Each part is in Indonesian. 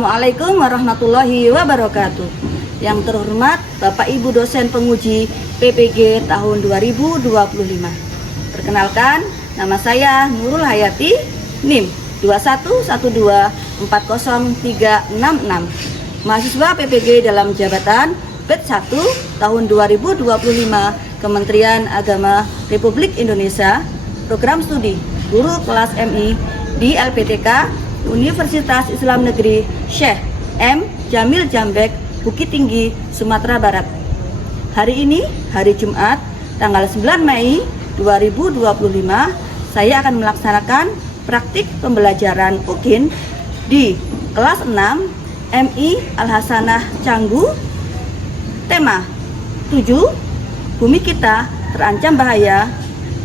Assalamualaikum warahmatullahi wabarakatuh. Yang terhormat Bapak Ibu dosen penguji PPG tahun 2025. Perkenalkan, nama saya Nurul Hayati, NIM 2112403666. Mahasiswa PPG dalam jabatan batch 1 tahun 2025 Kementerian Agama Republik Indonesia, program studi guru kelas MI di LPTK Universitas Islam Negeri Syekh M. Jamil Jambek, Bukit Tinggi, Sumatera Barat. Hari ini, hari Jumat, tanggal 9 Mei 2025, saya akan melaksanakan praktik pembelajaran UKIN di kelas 6 MI Al-Hasanah Canggu. Tema 7, Bumi kita terancam bahaya,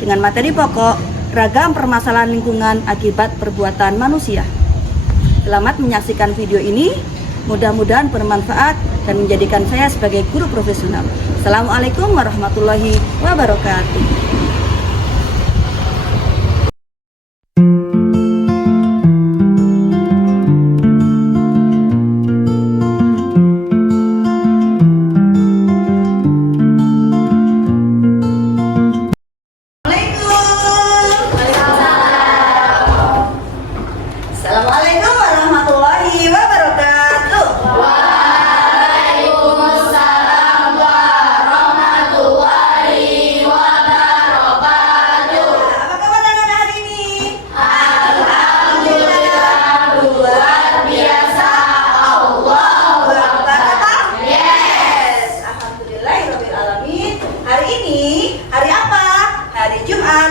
dengan materi pokok ragam permasalahan lingkungan akibat perbuatan manusia. Selamat menyaksikan video ini, mudah-mudahan bermanfaat dan menjadikan saya sebagai guru profesional. Assalamualaikum warahmatullahi wabarakatuh.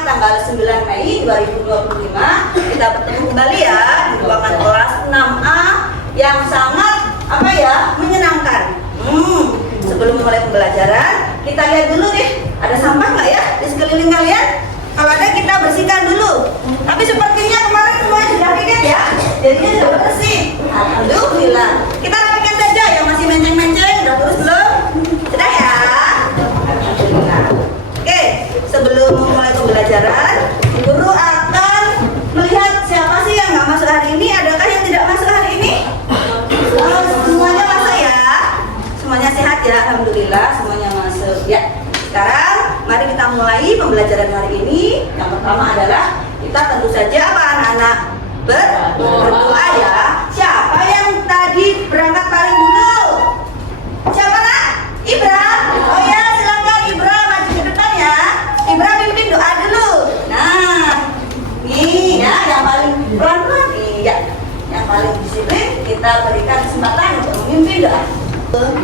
Tanggal 9 Mei 2025 kita bertemu kembali ya di ruangan kelas 6A yang sangat menyenangkan. Sebelum mulai pembelajaran, kita lihat dulu deh, ada sampah nggak ya di sekeliling kalian? Kalau ada, kita bersihkan dulu. Tapi sepertinya kemarin semuanya sudah piket ya, jadinya sudah bersih. Alhamdulillah. Kita rapikan saja yang masih menceng-menceng. Sudah terus belum? Sudah ya? Alhamdulillah. Oke, sebelum memulai pembelajaran, guru akan melihat siapa sih yang nggak masuk hari ini. Adakah yang tidak masuk hari ini? Semuanya masuk ya? Semuanya sehat ya? Alhamdulillah, semuanya masuk ya. Sekarang mari kita mulai pembelajaran hari ini. Yang pertama adalah kita tentu saja anak-anak berdoa ya. Siapa yang tadi berangkat paling dulu? Siapa nak? Ibra? Oh ya, silakan Ibra maju ke depan ya. Ibra pimpin doa dulu. Nah, nih ya yang paling pelan-pelan nih ya. Yang paling disiplin kita berikan kesempatan untuk memimpin doa.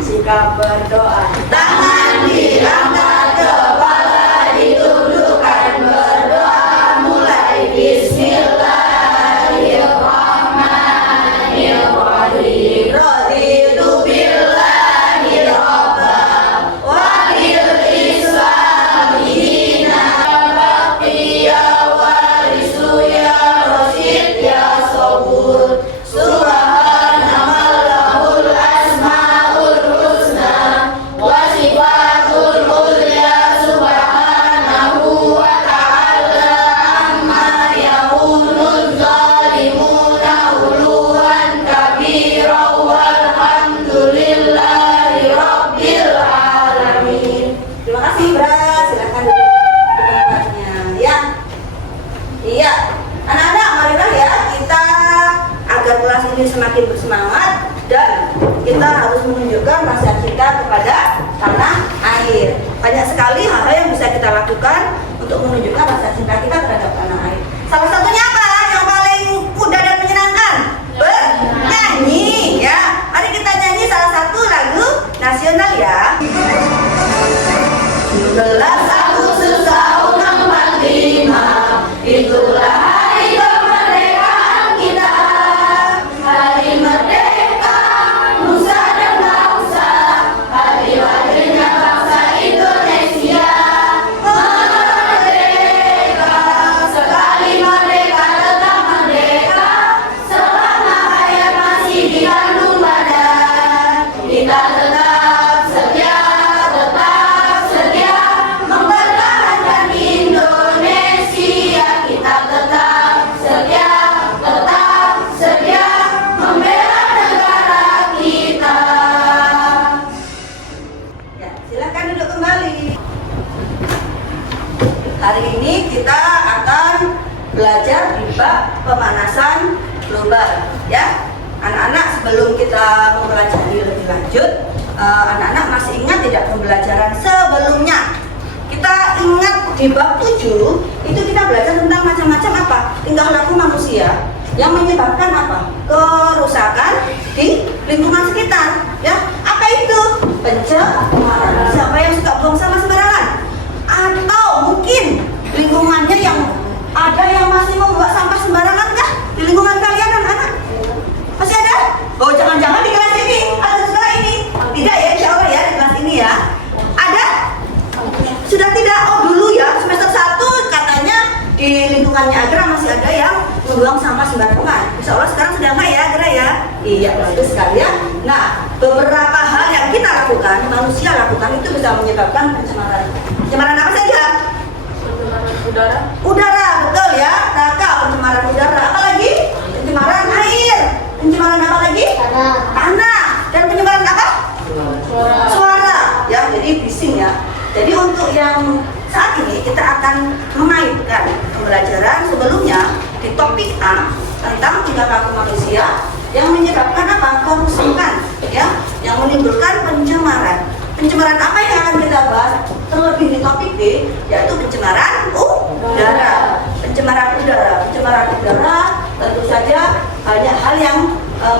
Sikap berdoa. Tangan diangkat, kepala ditundukkan, berdoa mulai. Bismillahirrahmanirrahim. Raditu billahi robban wa bil Islam dinan. Baqiya warisu ya rasyid ya sabur. Subhanallahul asmaul husna wa sifatul ulya subhanahu wa ta'ala amma yaqulul zalimuna uluwan kabira walhamdulillahi rabbil alamin. Terima kasih Bra, silakan duduk di tempatnya ya. Iya, anak-anak marilah ya kita agar kelas ini semakin bersemangat dan kita harus menunjukkan rasa cinta kepada tanah air. Banyak sekali hal-hal yang bisa kita lakukan untuk menunjukkan rasa cinta kita terhadap tanah air. Salah satunya apa? Yang paling mudah dan menyenangkan? Bernyanyi ya. Mari kita nyanyi salah satu lagu nasional ya. 17 Agustus tahun 45, itulah hari kemerdekaan kita. Hari merdeka nusa dan bangsa, hari lahirnya bangsa Indonesia. Merdeka, sekali merdeka tetap merdeka, selama hayat masih dikandung badan. Kita tetap setia mempertahankan Indonesia. Kita tetap setia membela negara. Hari ini kita akan belajar di bab pemanasan global, ya. Anak-anak, sebelum kita mempelajari lebih lanjut, anak-anak masih ingat tidak pembelajaran sebelumnya? Kita ingat di bab 7 itu kita belajar tentang macam-macam apa? Tingkah laku manusia yang menyebabkan apa? Kerusakan di lingkungan sekitar, ya. Apa itu? Pencemaran. Siapa yang suka buang sampah sembarangan? Atau mungkin lingkungannya yang ada yang masih membuat sampah sembarangan kah? Di lingkungan kalian anak-anak? Masih ada? Oh, jangan-jangan di kelas ini atau di sekolah ini? Tidak ya, insya Allah ya, di kelas ini ya. Ada? Sudah tidak? Oh, dulu ya, semester 1 katanya di lingkungannya Agra masih ada yang membuang sampah sembarangan. Insya Allah sekarang sudah enggak ya, Agra ya? Iya, bagus sekali ya. Nah, beberapa hal yang kita lakukan, manusia lakukan itu bisa menyebabkan pencemaran. Pencemaran apa saja? Pencemaran udara. Udara, betul ya. Raka, pencemaran udara. Apalagi? Pencemaran air. Pencemaran apa lagi? Tanah. Dan pencemaran apa? Suara. Ya, jadi bising ya. Jadi untuk yang saat ini kita akan mengaitkan pembelajaran sebelumnya di topik A tentang tingkah laku manusia yang menyebabkan apa? Kerusakan, ya, yang menimbulkan pencemaran. Pencemaran apa yang akan kita bahas terlebih di topik B, yaitu pencemaran udara. Pencemaran udara, tentu saja banyak hal yang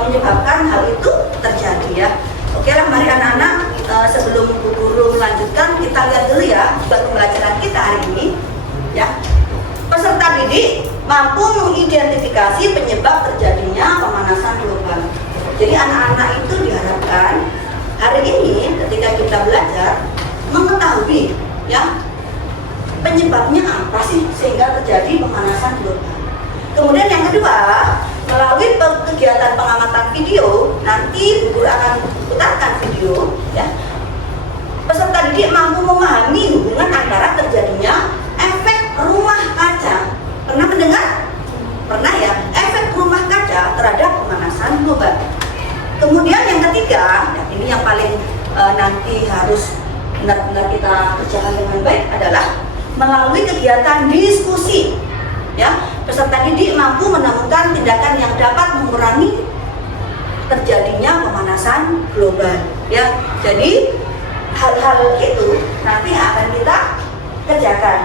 menyebabkan hal itu terjadi ya. Oke lah, mari anak-anak, sebelum Bu Guru melanjutkan, kita lihat dulu ya buat pembelajaran kita hari ini ya. Peserta didik mampu mengidentifikasi penyebab terjadinya pemanasan global. Jadi anak-anak itu diharapkan hari ini ketika kita belajar mengetahui ya penyebabnya apa sih sehingga terjadi pemanasan global. Kemudian yang kedua, melalui kegiatan pengamatan video, nanti Bu Guru akan putarkan video ya. Peserta didik mampu memahami hubungan antara terjadinya efek rumah kaca. Pernah mendengar? Pernah ya? Efek rumah kaca terhadap pemanasan global. Kemudian yang ketiga, ya, ini yang paling nanti harus benar-benar kita kerjakan dengan baik adalah melalui kegiatan diskusi. Ya, peserta didik mampu menemukan tindakan yang dapat mengurangi terjadinya pemanasan global. Ya, jadi hal-hal itu nanti akan kita kerjakan.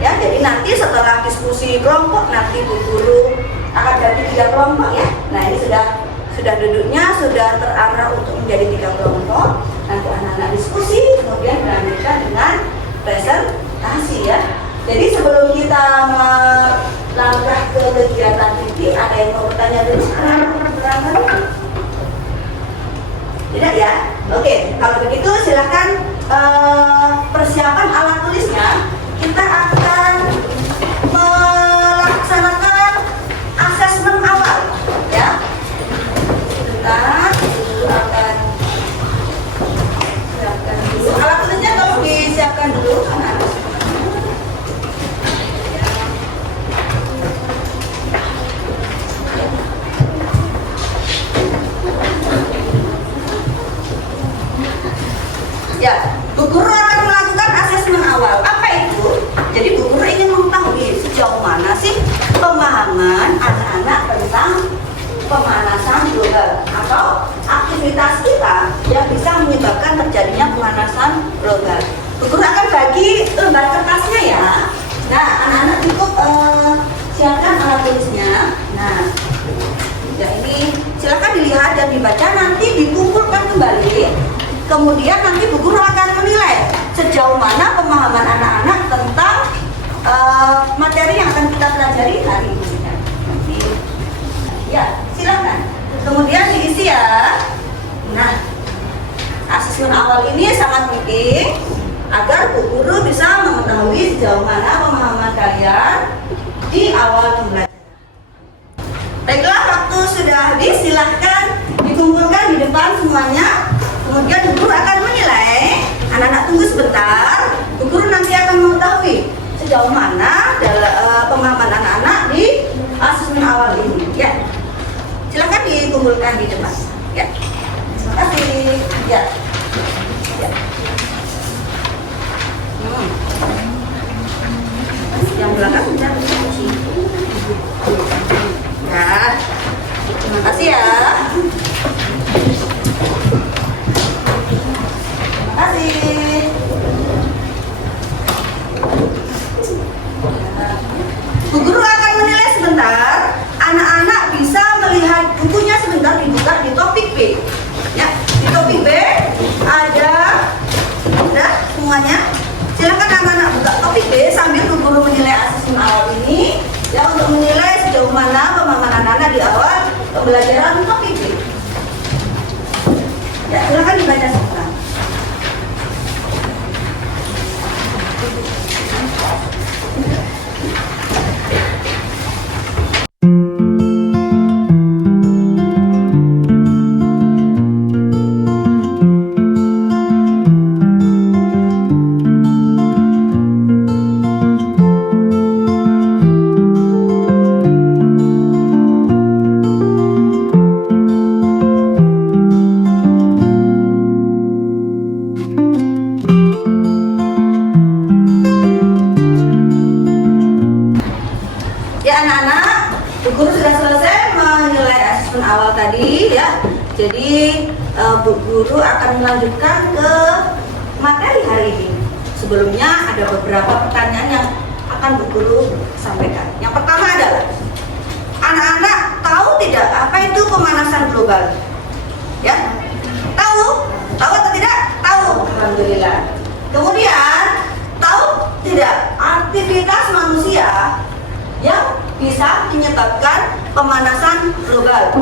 Ya, jadi nanti setelah diskusi kelompok nanti Bu Guru akan bagi 3 kelompok ya. Nah, ini sudah duduknya sudah terarah untuk menjadi 3 kelompok. Nanti anak-anak diskusi, kemudian dilanjutkan dengan presentasi ya. Jadi sebelum kita melangkah ke kegiatan ini, ada yang mau bertanya dulu sekarang? Tidak ya? Oke, kalau begitu silahkan persiapan alat tulisnya. Kita akan melaksanakan asesmen awal ya. Kita akan siapkan dulu. Alat tulisnya tolong disiapkan dulu anak-anak. Ya, Bu Guru akan melakukan asesmen awal. Apa itu? Jadi Bu Guru ingin mengetahui sejauh mana sih pemahaman anak-anak tentang pemanasan global atau aktivitas kita yang bisa menyebabkan terjadinya pemanasan global. Bu Guru akan bagi lembar kertasnya ya. Nah, anak-anak cukup siapkan alat tulisnya. Nah, ya ini silakan dilihat dan dibaca, nanti dikumpulkan kembali. Kemudian nanti Bu Guru akan menilai sejauh mana pemahaman anak-anak tentang materi yang akan kita pelajari hari ini. Nanti, ya, silakan. Kemudian diisi ya. Nah, asesmen awal ini sangat penting agar Bu Guru bisa mengetahui sejauh mana pemahaman kalian di awal pembelajaran. Baiklah, waktu sudah habis, silahkan dikumpulkan di depan semuanya. Kemudian Bu Guru akan menilai. Anak-anak tunggu sebentar. Bu Guru nanti akan mengetahui sejauh mana pemahaman anak-anak di asesmen awal ini. Ya, silakan dikumpulkan di depan. Ya, terima kasih. Ya. Ya. Terima kasih ya. Terima kasih. Bu guru akan menilai sebentar. Anak-anak bisa melihat bukunya sebentar, dibuka di topik B. Ya, di topik B ada semuanya. Silakan anak-anak buka topik B sambil Bu guru menilai asesmen awal ini. Ya, untuk menilai sejauh mana pemahaman anak-anak di awal pembelajaran topik B. Ya, silakan dibaca sebentar. Jadi Bu Guru akan melanjutkan ke materi hari ini. Sebelumnya ada beberapa pertanyaan yang akan Bu Guru sampaikan. Yang pertama adalah, anak-anak tahu tidak apa itu pemanasan global? Ya, tahu? Tahu atau tidak? Tahu. Alhamdulillah. Kemudian tahu tidak aktivitas manusia yang bisa menyebabkan pemanasan global?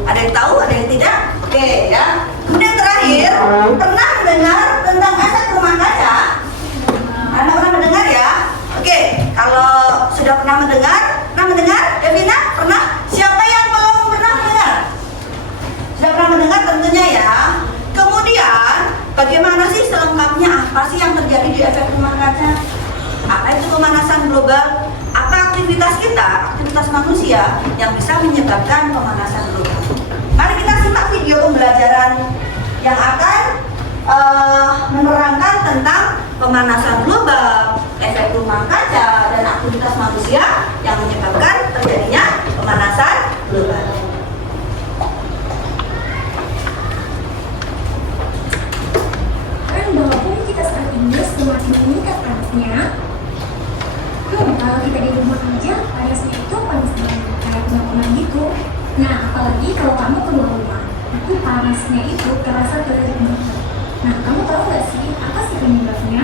Ada yang tahu, ada yang tidak? Oke, ya. Kemudian terakhir, pernah mendengar tentang efek rumah kaca? Anak pernah mendengar ya? Oke, kalau sudah pernah mendengar? Devina, pernah? Siapa yang belum pernah mendengar? Sudah pernah mendengar tentunya ya. Kemudian, bagaimana sih selengkapnya? Apa sih yang terjadi di efek rumah kaca? Apa itu pemanasan global? Apa aktivitas kita, aktivitas manusia yang bisa menyebabkan pemanasan global? Mari kita simak video pembelajaran yang akan menerangkan tentang pemanasan global, efek rumah kaca, dan aktivitas manusia yang menyebabkan terjadinya pemanasan global. Kan bahwa bumi kita saat ini semakin meningkat panasnya. Kalau kita di rumah aja, panasnya itu panas banget, kayak kena gitu. Nah, apalagi kalau kamu keluar rumah, itu panasnya itu terasa terik banget. Nah, kamu tahu nggak sih apa sih penyebabnya?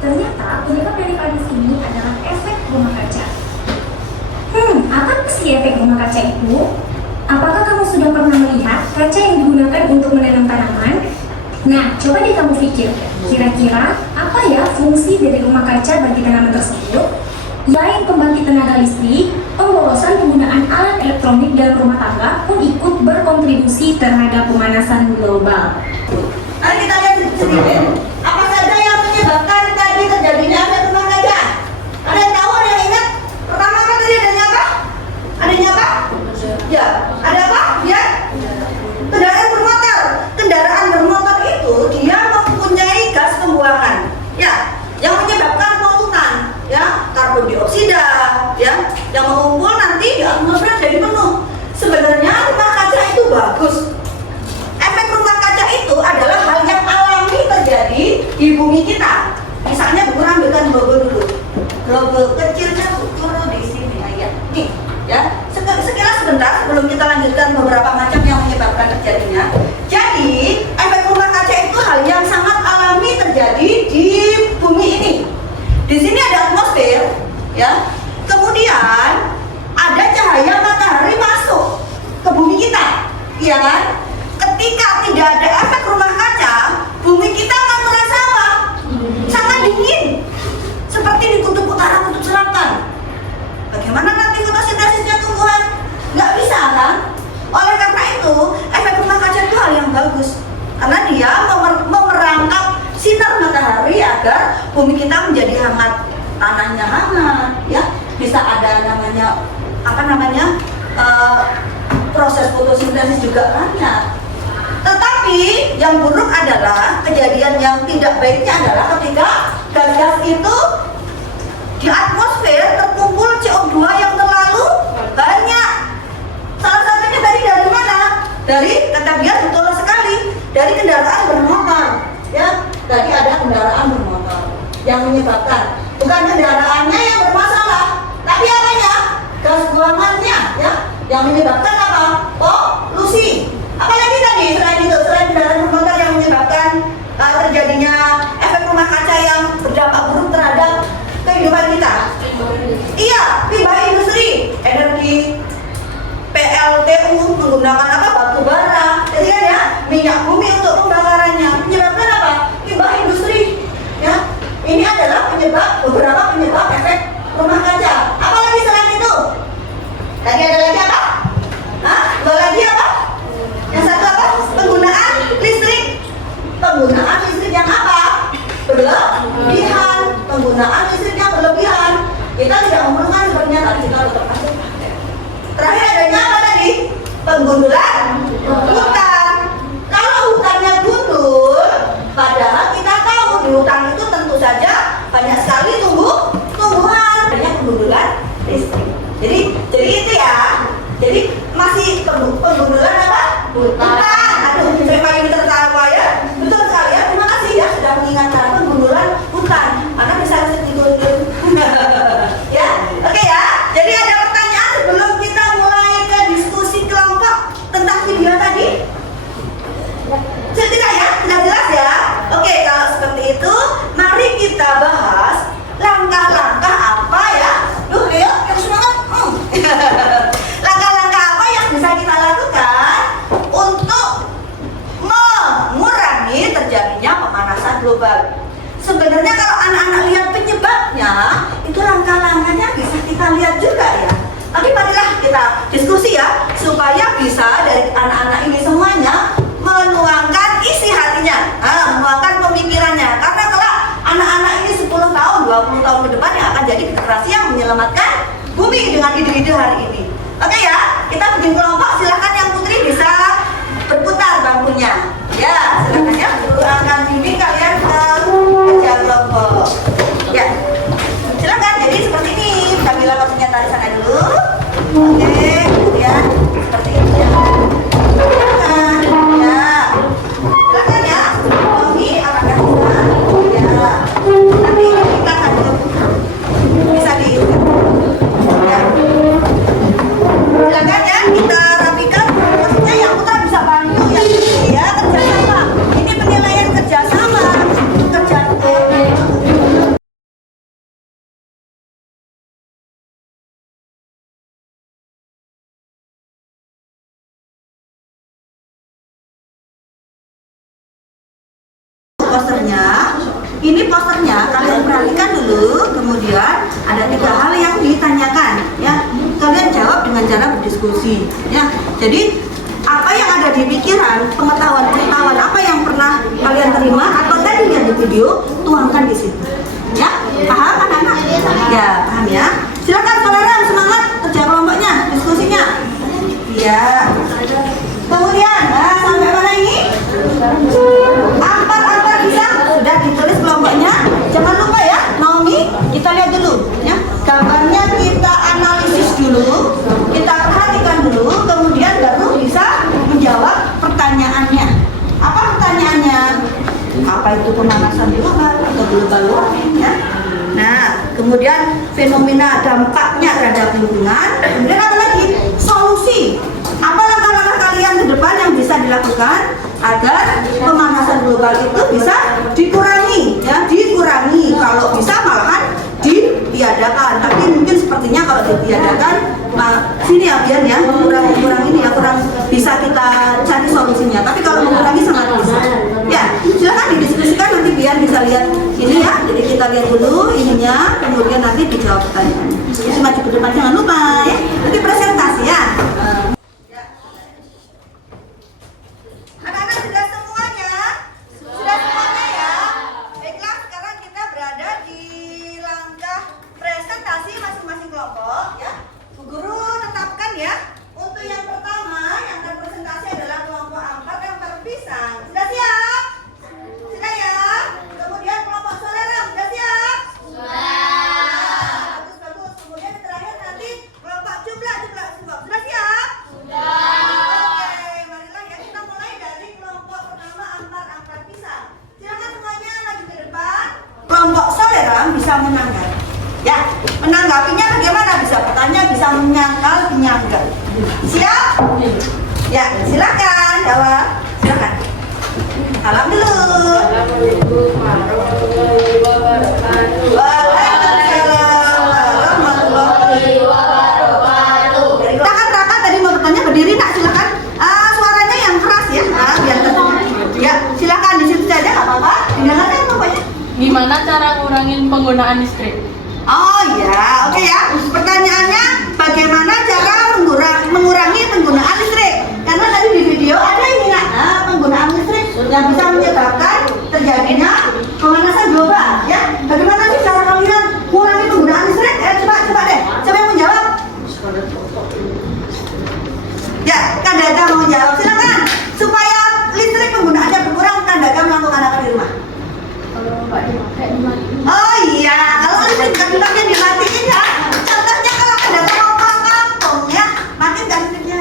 Ternyata penyebab dari panas ini adalah efek rumah kaca. Apa sih efek rumah kaca itu? Apakah kamu sudah pernah melihat kaca yang digunakan untuk menanam tanaman? Nah, coba deh kamu pikir, kira-kira apa ya fungsi dari rumah kaca bagi tanaman tersebut? Selain pembangkit tenaga listrik, pemborosan penggunaan alat elektronik dalam rumah tangga pun ikut berkontribusi terhadap pemanasan global. Mari kita lihat sedikit. Apa saja yang menyebabkan tadi terjadinya efek rumah kaca? Ada yang tahu, ada yang ingat? Pertama kan tadi adanya apa? Adanya apa? Ya, ada apa? Ya, kendaraan bermotor. Kendaraan bermotor itu dia mempunyai gas pembuangan, ya, yang menyebabkan polutan, ya, karbon dioksida, ya, yang mengumpul nanti di atmosfer jadi penuh. Sebenarnya rumah kaca itu bagus. Efek rumah kaca itu adalah hal yang alami terjadi di bumi kita. Misalnya Bu ambilkan globe dulu. Globe kecilnya Bu di sini, ya. Nih, ya. Sekilas sebentar sebelum kita lanjutkan beberapa macam yang menyebabkan terjadinya. Jadi, efek rumah kaca itu hal yang sangat alami terjadi di bumi ini. Di sini ada atmosfer, ya. Kemudian ada cahaya matahari masuk ke bumi kita, iya kan? Ketika tidak ada efek rumah kaca, bumi kita akan merasa apa? Sangat dingin, seperti di kutub utara, kutub selatan. Bagaimana nanti fotosintesisnya tumbuhan? Nggak bisa kan? Oleh karena itu, efek rumah kaca itu hal yang bagus, karena dia memerangkap sinar matahari agar bumi kita menjadi hangat, tanahnya hangat, ya. Bisa ada proses fotosintesis juga banyak. Tetapi yang buruk adalah, kejadian yang tidak baiknya adalah ketika gas-gas itu di atmosfer terkumpul CO2 yang terlalu banyak. Salah Dari kata dia betul sekali dari kendaraan bermotor, ya. Tadi ada kendaraan bermotor yang menyebabkan, bukan kendaraannya yang bermasalah, tapi apanya? Gas buangannya, ya, yang menyebabkan apa? Polusi. Apalagi tadi selain kendaraan bermotor yang menyebabkan terjadinya efek rumah kaca yang berdampak buruk terhadap kehidupan kita. Iya, limbah industri, energi, PLTU menggunakan apa? Batu bara, jadi kan ya, minyak bumi untuk pembakarannya. Menyebabkan apa? Limbah industri. Ya, ini adalah beberapa penyebab efek rumah kaca. Apalagi selain itu? Tadi ada lagi apa? Hah? Dua lagi apa? Yang satu apa? Penggunaan listrik. Penggunaan listrik yang apa? Berlebihan. Penggunaan listrik yang berlebihan. Kita tidak memerlukan sebenarnya tadi kita tetap pakai. Terakhir adanya apa tadi? Penggundulan hutan. Kalau hutannya gundul, padahal kita tahu di hutan itu tentu saja banyak sekali tumbuhan, banyak penggundulan listrik. Jadi itu ya. Jadi masih penggundulan apa? Hutan. Aduh, saya paling tertawa ya. Betul sekali ya. Terima kasih ya sudah mengingatkan penggundulan hutan. Karena bisa digundul. Ya, oke ya. Jadi ada pertanyaan sebelum kita mulai ke diskusi kelompok tentang video tadi? Tidak ya? Sudah jelas ya? Oke, kalau seperti itu, mari kita bahas langkah-langkah apa ya? Duh, ayo, yang semangat. Langkah-langkah apa yang bisa kita lakukan untuk mengurangi terjadinya pemanasan global? Sebenarnya kalau anak-anak lihat penyebabnya, itu langkah-langkahnya bisa kita lihat juga ya. Tapi marilah kita diskusi ya, supaya bisa dari anak-anak ini semuanya menuangkan isi hatinya, menuangkan pemikirannya. Karena kalau anak-anak ini 10 tahun, 20 tahun ke depan yang akan jadi generasi yang menyelamatkan bumi dengan ide-ide hari ini. Oke ya, kita bikin kelompok. Silahkan yang putri bisa berputar bangkunya. Ya, silakan ya. Akan bimbing kalian ke kerja kelompok. Ya, silakan. Jadi seperti ini. Kamila maksudnya tarik sana dulu. Oke, kemudian seperti ini ya. Silakan. Ya, silakan ya. Tommy, apakah bisa? Ya. Nanti kita akan bisa diisi. Ya. Silakan ya, kita rapikan. Maksudnya yang putra bisa bantu yang ini ya, kerjasama. Ini penilaian kerjasama. Posternya, ini posternya kalian perhatikan dulu. Kemudian ada 3 hal yang ditanyakan ya, kalian jawab dengan cara berdiskusi ya. Jadi apa yang ada di pikiran, pengetahuan apa yang pernah kalian terima atau tadi lihat di video, tuangkan di situ ya. Paham anak-anak? Ya, paham ya. Silakan saudara, semangat kerja kelompoknya, diskusinya ya. Kemudian sampai mana ini? Ampat bisa sudah ditulis kelompoknya. Jangan lupa ya, Naomi, kita lihat dulu ya. Gambarnya kita analisis dulu, kita perhatikan dulu, kemudian baru bisa menjawab pertanyaannya. Apa pertanyaannya? Apa itu pemanasan global atau global warming ya? Nah, kemudian fenomena dampaknya terhadap lingkungan. Kemudian apa lagi? Solusi. Apa langkah-langkah kalian ke depan yang bisa dilakukan agar pemanasan global itu bisa dikurangi ya, dikurangi. Kalau bisa malahan ditiadakan. Tapi mungkin sepertinya kalau ditiadakan, sini ya Bian ya, kurang ini ya, kurang bisa kita cari solusinya. Tapi kalau mengurangi sangat bisa. Ya, silakan didiskusikan, nanti Bian bisa lihat ini ya. Jadi kita lihat dulu ininya, kemudian nanti dijawab pertanyaannya. Jadi maju ke depan, jangan lupa ya. Nanti presentasi ya. Anak-anak sudah semuanya? Sudah semuanya ya? Baiklah, sekarang kita berada di langkah presentasi masing-masing kelompok ya. Bu Guru tetapkan ya. Untuk yang pertama yang akan presentasi adalah kelompok 4 yang terpisah. Sudah siap? Sudah ya? Kemudian kelompok saudara sudah siap? Sudah. Bagus. Kemudian terakhir nanti bisa menanggal. Ya, menanggapinya bagaimana? Bisa bertanya, bisa menyangkal, menyangkal. Siap? Ya, silakan jawab. Silakan. Salam dulu. Assalamualaikum warahmatullahi wabarakatuh. Waalaikumsalam warahmatullahi wabarakatuh. Silakan Raka tadi mau bertanya berdiri nak silakan. Suaranya yang keras ya, biar terdengar. Ya, silakan di situ saja nggak apa-apa. Dengarkan pokoknya. Gimana cara ngurangin penggunaan listrik? Oh ya, oke ya. Pertanyaannya bagaimana cara mengurangi penggunaan listrik? Karena tadi di video ada ini nak, penggunaan listrik yang bisa menyebabkan terjadinya pemanasan global. Ya, bagaimana sih cara kalian mengurangi penggunaan listrik? Coba deh. Siapa yang menjawab? Ya, Kak Dada mau jawab. Silakan. Supaya listrik penggunaannya berkurang, Kak Dada melakukan apa di rumah? Kalau nggak dipakai dimatiin. Oh iya, kalau listrik nggak dipakai dimatiin ya. Contohnya kalau ada teropong kampung ya, matiin nggak listriknya?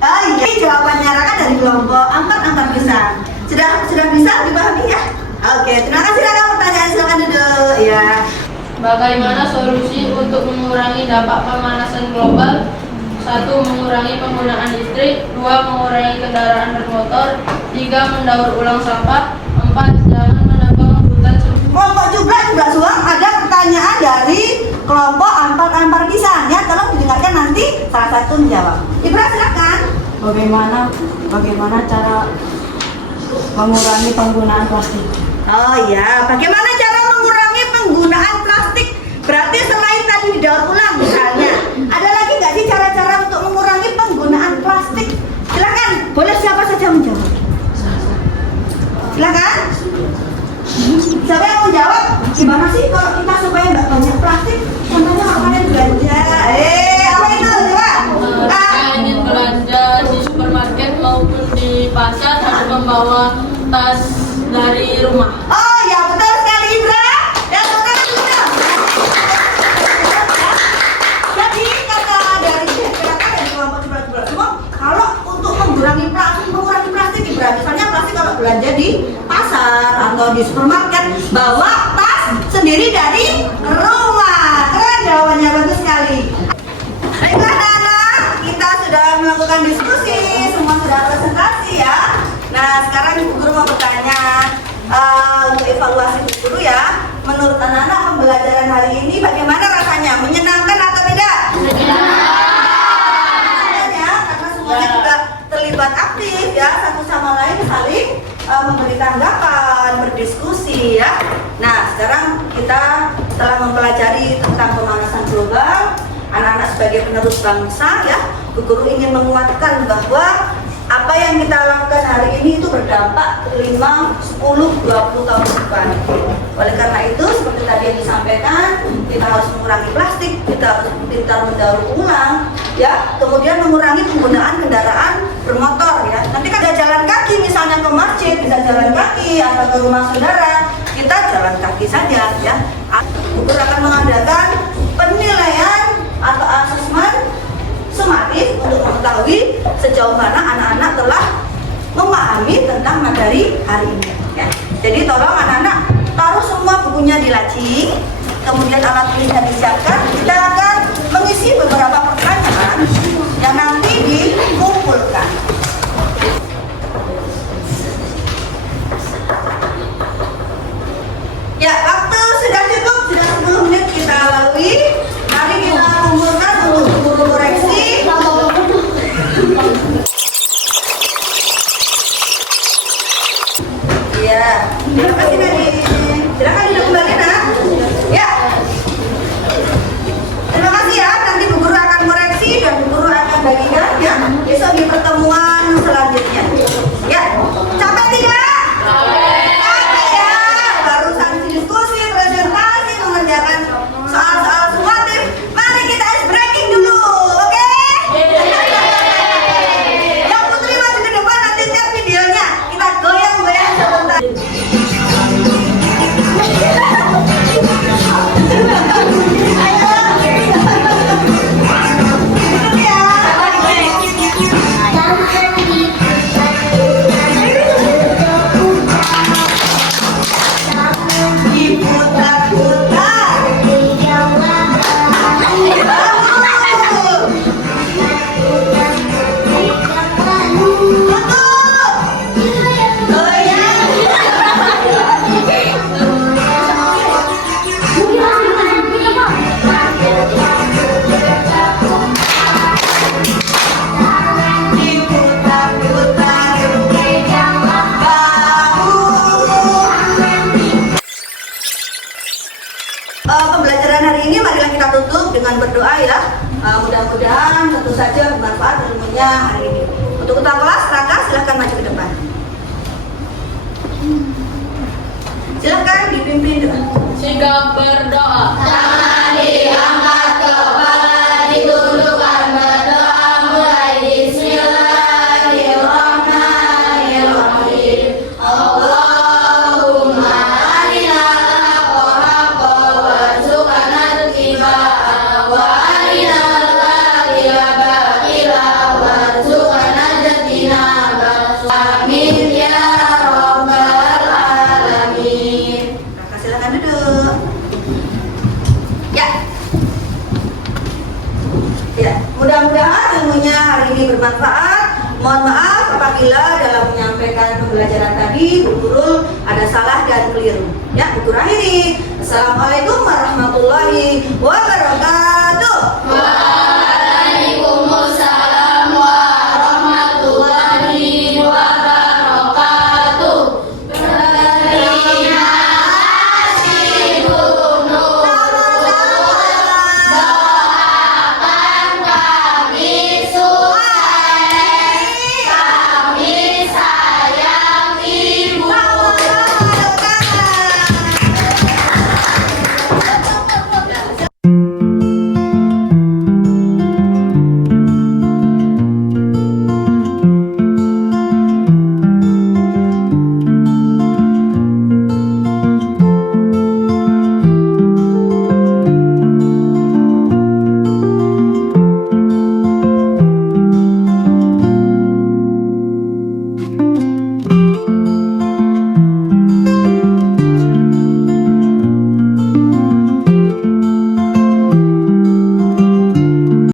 Oh iya, ini jawabannya Raka dari kelompok 4 antar bisa. Sudah bisa dipahami ya? Oke, terima kasih Raka pertanyaan, silakan duduk. Ya. Bagaimana solusi untuk mengurangi dampak pemanasan global? 1. Mengurangi penggunaan listrik. 2. Mengurangi kendaraan bermotor. 3. Mendaur ulang sampah. 4. Jangan menebang hutan. Kelompok juga suang ada pertanyaan dari kelompok ampar pisang ya. Tolong didengarkan nanti salah satu menjawab. Ibra silakan. Bagaimana cara mengurangi penggunaan plastik? Oh iya, bagaimana cara mengurangi penggunaan plastik? Berarti selain tadi didaur ulang misalnya, ada lagi nggak sih cara-cara untuk mengurangi penggunaan plastik? Silakan, boleh siapa saja menjawab. Silakan. Siapa yang mau jawab? Gimana sih kalau kita supaya nggak banyak plastik? Contohnya makanan belanja. Apa itu? Coba. Jika ingin belanja di supermarket maupun di pasar harus membawa tas dari rumah. Oh ya betul sekali Ibra. Dan sekarang juga. Jadi kata dari kelompok Ibra semua, kalau untuk mengurangi plastik Ibra, misalnya plastik kalau belanja di pasar atau di supermarket, bawa tas sendiri dari rumah. Keren jawabannya, bagus sekali. Baiklah anak-anak, kita sudah melakukan diskusi, semua sudah presentasi ya. Nah sekarang Ibu Guru mau bertanya untuk evaluasi Ibu Guru ya. Menurut anak-anak pembelajaran hari ini bagaimana rasanya? Menyenangkan atau tidak? Menyenangkan ya, karena semuanya juga terlibat aktif ya, satu sama lain saling memberi tanggapan, berdiskusi ya. Nah sekarang kita telah mempelajari tentang pemanasan global. Anak-anak sebagai penerus bangsa ya, Bu Guru ingin menguatkan bahwa apa yang kita lakukan hari ini itu berdampak 5, 10, 20 tahun ke depan. Oleh karena itu, seperti tadi yang disampaikan, kita harus mengurangi plastik, kita harus pintar mendaur ulang, ya. Kemudian mengurangi penggunaan kendaraan bermotor, ya. Nanti kalau jalan kaki, misalnya ke masjid, bisa jalan kaki atau ke rumah saudara, kita jalan kaki saja, ya. Bu Guru akan mengadakan penilaian atau asesmen sumatif untuk mengetahui sejauh mana anak-anak telah memahami tentang materi hari ini ya. Jadi tolong anak-anak taruh semua bukunya di laci, kemudian alat tulisnya disiapkan. Kita akan mengisi beberapa pertanyaan yang nanti dikumpulkan. Ya, waktu sudah cukup, sudah 10 menit kita lalui. Mari kita kumpulkan untuk guru koreksi. Iya, terima kasih Nadine. Silakan duduk kembali nak. Ya. Terima kasih ya. Nanti Bu Guru akan koreksi dan Bu Guru akan bagikan ya besok di pertemuan selanjutnya. Ya. Capek tidak? Capek ya. Barusan diskusi, presentasi, mengerjakan soal-soal sumatif. Mari kita ice breaking dulu, oke? Yang Putri maju ke depan, nanti lihat videonya. Kita goyang-goyang sebentar. dengan berdoa ya. Mudah-mudahan tentu saja bermanfaat ilmunya hari ini. Untuk ketua kelas, Raka silahkan maju ke depan. Silahkan dipimpin doa. Sikap berdoa. Tangan diangkat, kepala ditundukkan, berdoa mulai. Bismillahirrahmanirrahim. Allahumma arinal haqqa warzuqna ittiba'ah wa arinal batila batila warzuqna ijtinabah. Amin ya rabbal alamin. Raka silahkan duduk. Ya. Ya, mudah-mudahan ilmunya hari ini bermanfaat. Mohon maaf apabila dalam menyampaikan pembelajaran tadi Bu Nurul ada salah dan keliru. Ya, Bu Nurul akhiri. Assalamualaikum warahmatullahi wabarakatuh.